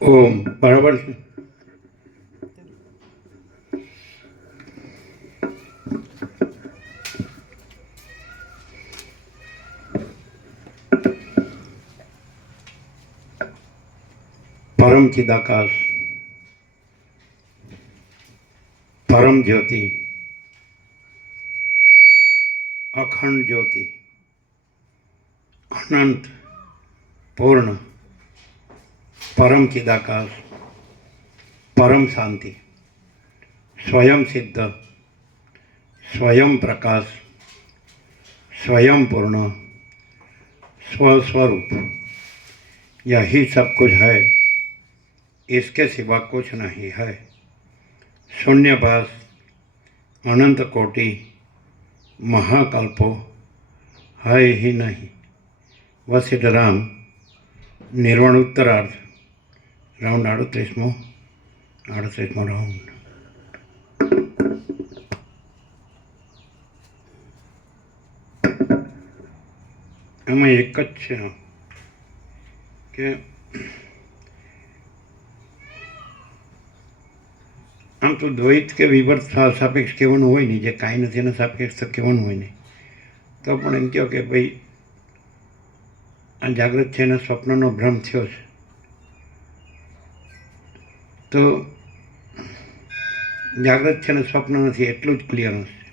ઓમ બરાબર છે પરમ ચિદાકાશ પરમ જ્યોતિ અખંડ જ્યોતિ અનંત પૂર્ણ परम चिदाकाश, परम शांति, स्वयं सिद्ध, स्वयं प्रकाश, स्वयं पूर्ण, स्वस्वरूप। यही सब कुछ है। इसके सिवा कुछ नहीं है। शून्यवास, अनंत कोटि, महाकल्पो, है ही नहीं। वह सिद्धराम उत्तरार्थ રાઉન્ડ આડત્રીસમો આડત્રીસમો રાઉન્ડ એમાં એક જ છે કે આમ તો દ્વૈત કે વિવર્ત સાપેક્ષ કહેવાનું હોય નહીં, જે કાંઈ નથી એના સાપેક્ષ તો કહેવાનું હોય નહીં. તો પણ એમ કહો કે ભાઈ આ જાગૃત છે એના સ્વપ્નનો ભ્રમ થયો છે. તો જાગૃત છે ને સ્વપ્ન નથી, એટલું જ ક્લિયરન્સ છે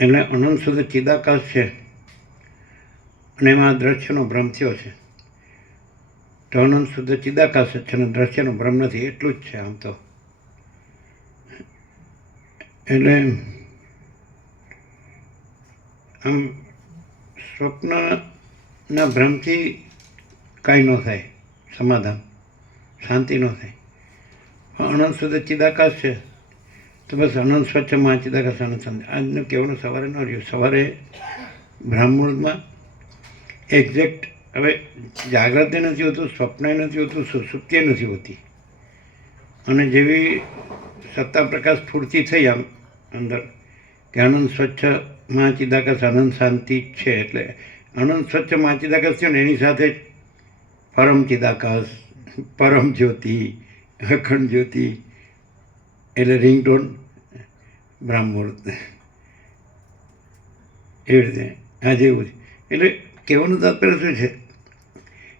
એટલે અનંત સુધી ચિદાકાશ છે અને એમાં દ્રશ્યનો ભ્રમ થયો છે. તો અનંત શુદ્ધ ચિદાકાશ છે અને દ્રશ્યનો ભ્રમ નથી, એટલું જ છે આમ તો. એટલે આમ સ્વપ્નના ભ્રમથી કાંઈ ન થાય, સમાધાન. શાંતિ ન થાય. અનંત સુધી ચિદાકાશ છે. તો બસ અનંત સ્વચ્છમાં ચિદાકાશ અનંત શાંતિ આજનું કહેવાનું સવારે ન રહ્યું. સવારે બ્રાહ્મણમાં એક્ઝેક્ટ હવે જાગૃતિ નથી હોતું, સ્વપ્ન નથી હોતું સુસુપ્તિ નથી હોતી. અને જેવી સત્તા પ્રકાશ સ્ફૂર્તિ થઈ આમ અંદર કે આનંદ સ્વચ્છમાં ચિદાકાશ આનંદ શાંતિ છે. એટલે આનંદ સ્વચ્છમાં છે ને એની સાથે જ પરમ ચિદાકાશ પરમ જ્યોતિ, અખંડ જ્યોતિ, એટલે રિંગટોન બ્રાહ્મુહૂર્ત એવી રીતે. આ જેવું છે. એટલે કહેવાનું તાત્પર્ય શું છે?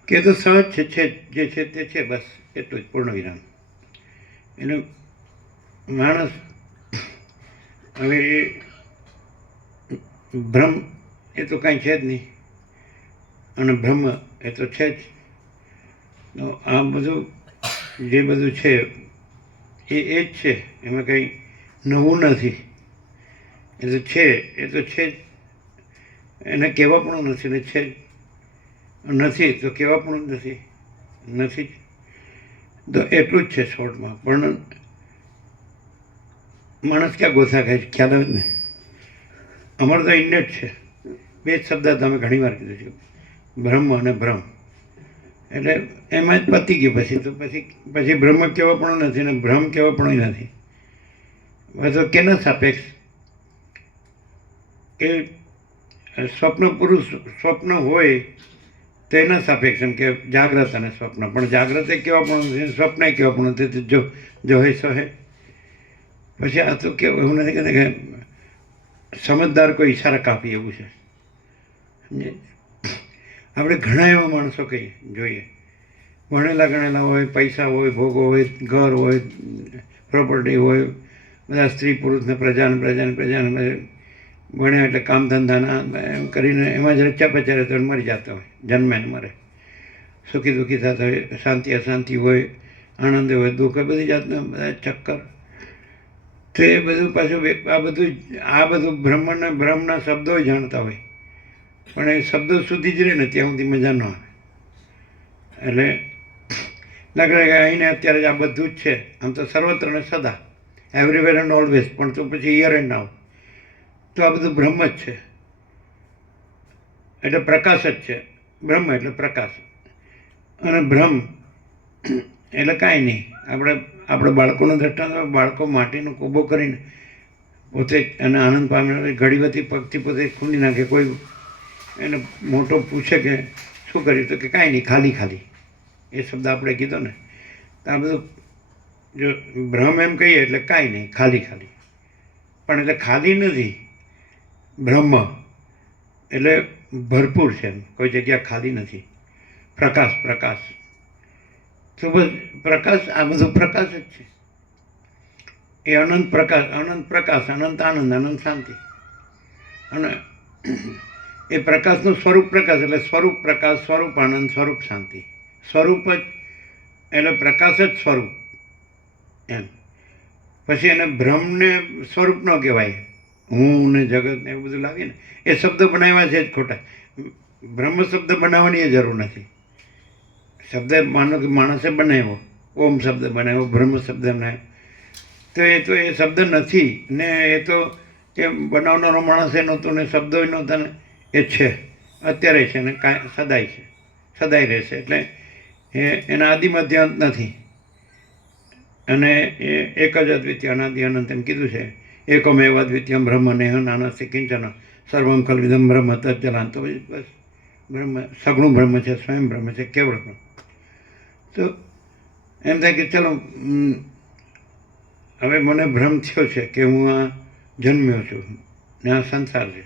કે તો સહજ છે છે, જે છે તે છે, બસ, એટલું જ, પૂર્ણ વિરામ. એટલે માણસ હવે ભ્રમ એ તો કાંઈ છે જ નહીં. અને બ્રહ્મ એ તો છે જ. આ બધું જે બધું છે, એ એ જ છે. એમાં કંઈ નવું નથી. એ તો છે, એ તો છે એને કહેવા પણ નથી ને છે. નથી, તો કહેવા પણ નથી. નથી. તો એટલું જ છે શોર્ટમાં. પણ માણસ ક્યાં ગોથા ખાય છે? ખ્યાલ આવે ને અમારે તો ઇન્ડેટ છે. બે જ શબ્દ તમે ઘણી વાર કીધું છે. બ્રહ્મ અને ભ્રમ. એટલે એમાં જ પતી ગયું. પછી તો પછી પછી બ્રહ્મ કહેવો પણ નથી ને ભ્રમ કહેવો પણ નથી. તો કેના સાપેક્ષ? કે સ્વપ્ન પુરુષ, સ્વપ્ન હોય તો એના સાપેક્ષ એમ કે જાગ્રત અને સ્વપ્ન. પણ જાગ્રત કેવા પણ નથી સ્વપ્ન કેવા પણ નથી જો જોહે સોહે પછી આ તો કેવું, એવું નથી કે સમજદાર કોઈ ઈશારા કાપી એવું છે. સમજે? આપણે ઘણા એવા માણસો કહીએ જોઈએ. ભણેલા ગણેલા હોય, પૈસા હોય, ભોગો હોય, ઘર હોય પ્રોપર્ટી હોય, બધા સ્ત્રી પુરુષને પ્રજાને પ્રજાને પ્રજાને ભણ્યા એટલે કામ ધંધાના એમ કરીને એમાં જ રચ્યા પચ્યા રહેતો મરી જતા હોય, જન્મે મરે. સુખી દુઃખી થતા હોય, શાંતિ અશાંતિ હોય, આનંદ હોય, દુઃખ હોય, બધી જાતના બધા ચક્કર. તો એ બધું પાછું આ બધું આ બધું બ્રહ્મના બ્રહ્મના શબ્દો જાણતા હોય. પણ એ શબ્દો સુધી જ રહે ને ત્યાં સુધી મજા ન આવે. એટલે લાગે કે અહીંને અત્યારે જ આ બધું જ છે. આમ તો સર્વત્ર ને સદા. એવરીવેર એન્ડ ઓલવેઝ પણ તો પછી યર એન્ડ નાવ તો આ બધું બ્રહ્મ જ છે. એટલે પ્રકાશ જ છે. બ્રહ્મ એટલે પ્રકાશ. અને ભ્રમ એટલે કાંઈ નહીં. આપણે આપણે બાળકોનું દ્રષ્ટાંત બાળકો માટીનો કોબો કરીને પોતે અને આનંદ પામે ઘડી બધી પગથી પોતે ખૂંદી નાખે. કોઈ એને મોટો પૂછે કે, શું કર્યું? તો કે, કાંઈ નહીં, ખાલી ખાલી. એ શબ્દ આપણે કીધો ને, તો આ બધું જો ભ્રમ એમ કહીએ એટલે કાંઈ નહીં, ખાલી ખાલી. પણ એટલે ખાલી નથી બ્રહ્મ એટલે ભરપૂર છે એમ. કોઈ જગ્યા ખાલી નથી. પ્રકાશ પ્રકાશ. તો બસ પ્રકાશ, આ બધું પ્રકાશ જ છે. એ અનંત પ્રકાશ અનંત પ્રકાશ, અનંત આનંદ, અનંત શાંતિ. અને એ પ્રકાશનું સ્વરૂપ પ્રકાશ એટલે સ્વરૂપ પ્રકાશ, સ્વરૂપ આનંદ, સ્વરૂપ શાંતિ. સ્વરૂપ જ એટલે પ્રકાશ જ સ્વરૂપ. એમ. પછી એને ભ્રમને સ્વરૂપ ન કહેવાય. હું ને જગત ને એવું બધું લાવીએ ને એ શબ્દ બનાવ્યા છે જ ખોટા. બ્રહ્મ શબ્દ બનાવવાની એ જરૂર નથી. શબ્દ માનો કે માણસે બનાવ્યો, ઓમ શબ્દ બનાવ્યો, બ્રહ્મ શબ્દ બનાવ્યો તો એ તો એ શબ્દ નથી ને એ તો એ બનાવનારો માણસ એ નહોતો ને શબ્દો નહોતા ને એ છે. અત્યારે છે ને કાંઈ સદાય છે. સદાય રહેશે. એટલે એ એના આદિમધ્ય અંત નથી. અને એ એક જ અદ્વિતીય અનાદિ અનંત એમ કીધું છે. એકોમેવ અદ્વિતીયમ બ્રહ્મ નેહ નાનસ્ય કિંચન સર્વમ કલ્વિદમ બ્રહ્મ તજ્જલાન તો બસ બ્રહ્મ સગણું બ્રહ્મ છે, સ્વયં બ્રહ્મ છે, કેવળ બ્રહ્મ. તો એમ થાય કે ચલો હવે મને ભ્રમ થયો છે કે હું આ જન્મ્યો છું ને આ સંસાર છે.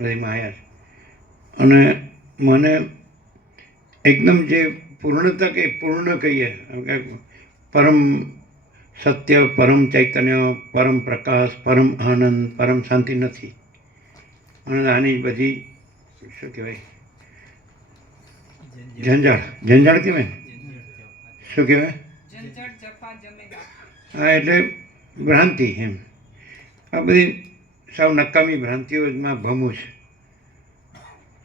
હવે બધી માયા છે. અને મને એકદમ જે પૂર્ણતા કે પૂર્ણ કહીએ એમ કે પરમ સત્ય પરમ ચૈતન્ય પરમ પ્રકાશ પરમ આનંદ પરમ શાંતિ નથી. અને આની બધી શું કહેવાય? ઝંઝાળ ઝંઝાળ કહેવાય ને? શું કહેવાય? ઝંઝટ જપા જમેલા હા એટલે ભ્રાંતિ એમ. આ બધી સાવ નકામી ભ્રાંતિઓમાં ભમું છે.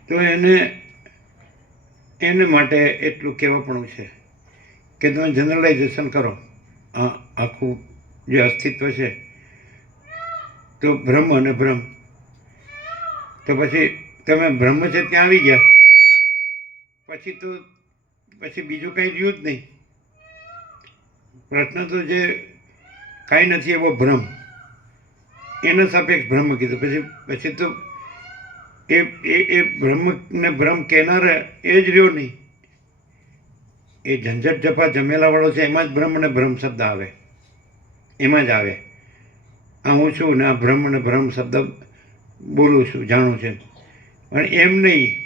તો એને એને માટે એટલું કહેવાપણું છે કે તમે જનરલાઇઝેશન કરો. આ આખું જે અસ્તિત્વ છે, તો બ્રહ્મ અને ભ્રમ. તો પછી તમે બ્રહ્મ છે ત્યાં આવી ગયા. પછી તો, પછી બીજું કંઈ રહ્યું જ નહીં. પ્રશ્ન તો જે કાંઈ નથી એવો ભ્રમ. એના સાપેક્ષ બ્રહ્મ કીધું. પછી પછી તો એ એ એ બ્રહ્મને ભ્રમ કહેનાર એ જ રહ્યો નહીં. એ ઝંઝટ જપા જમેલાવાળો છે, એમાં જ બ્રહ્મ અને ભ્રમ શબ્દ આવે. એમાં જ આવે. આ હું છું ને આ બ્રહ્મ અને ભ્રમ શબ્દ બોલું છું, જાણું છું. પણ એમ નહીં.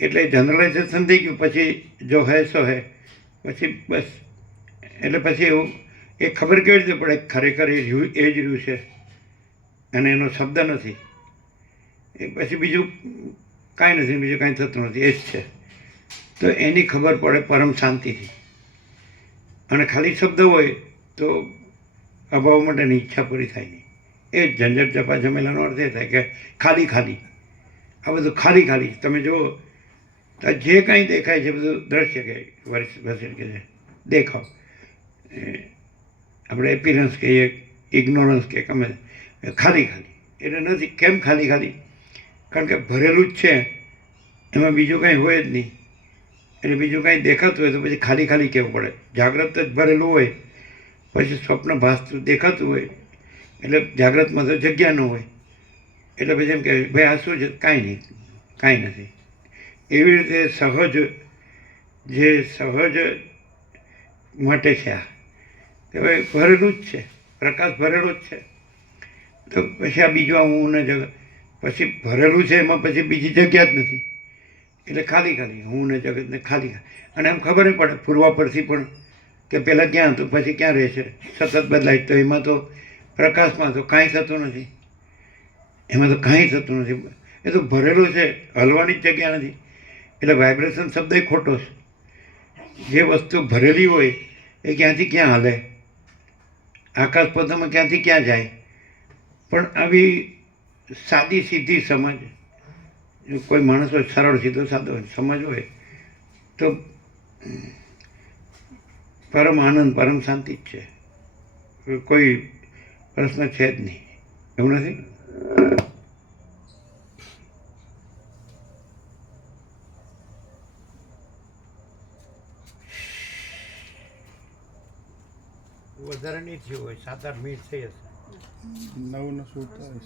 એટલે જનરલાઇઝેશન થઈ ગયું. પછી જો હે સો હે. પછી બસ. એટલે પછી એવું, એ ખબર કેવી રીતે પડે? ખરેખર એ એ જ રહ્યું છે. અને એનો શબ્દ નથી. એ પછી બીજું કાંઈ નથી, બીજું કાંઈ થતું નથી, એ જ છે. તો એની ખબર પડે પરમ શાંતિથી. અને ખાલી શબ્દ હોય તો અભાવ માટેની ઈચ્છા પૂરી થાય નહીં. એ જ ઝંઝટ ચપા જમેલાનો અર્થ એ થાય કે ખાલી ખાલી. આ બધું ખાલી ખાલી. તમે જુઓ જે કાંઈ દેખાય છે બધું દ્રશ્ય કે વર્ષ વર્ષ કે દેખાવ આપણે એપિરન્સ કહીએ ઇગ્નોરન્સ કે ગમે. ખાલી ખાલી એટલે નથી, કેમ ખાલી ખાલી? કારણ કે ભરેલું જ છે, એમાં બીજું કાંઈ હોય જ નહીં. એટલે બીજું કાંઈ દેખાતું હોય તો પછી ખાલી ખાલી કહેવું પડે. જાગ્રત જ ભરેલું હોય, પછી સ્વપ્ન ભાસતું દેખાતું હોય, એટલે જાગ્રતમાં તો જગ્યા ન હોય. એટલે પછી એમ કે, ભાઈ, આ શું છે? કાંઈ નહીં, કાંઈ નથી. એવી રીતે સહજ, જે સહજ માટે છે આ. કે ભાઈ, ભરેલું જ છે, પ્રકાશ ભરેલો જ છે. તો પછી આ બીજું આ હું ને જગ પછી ભરેલું છે એમાં પછી બીજી જગ્યા જ નથી. એટલે ખાલી ખાલી હું ને જગતને ખાલી અને એમ ખબર નહીં પડે, પૂર્વા પરથી પણ કે પહેલાં ક્યાં હતું, પછી ક્યાં રહેશે? સતત બદલાય તો એમાં તો પ્રકાશમાં તો કાંઈ થતું નથી. એમાં તો કાંઈ થતું નથી. એ તો ભરેલું છે, હલવાની જ જગ્યા નથી. એટલે વાઇબ્રેશન શબ્દ એ ખોટો છે. જે વસ્તુ ભરેલી હોય એ ક્યાંથી ક્યાં હાલે? આકાશ પથમાં ક્યાંથી ક્યાં જાય? પણ આવી સાદી સીધી સમજ કોઈ માણસ હોય સરળ સીધો સાદો હોય, સમજ હોય તો પરમ આનંદ પરમ શાંતિ જ છે. કોઈ પ્રશ્ન છે જ નહીં. એવું નથી? વધારે નહીં થયું હોય સાત આઠ મિનિટ થઈ હશે. નવ નો શૂટ થાય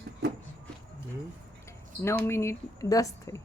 નવ મિનિટ દસ થઈ.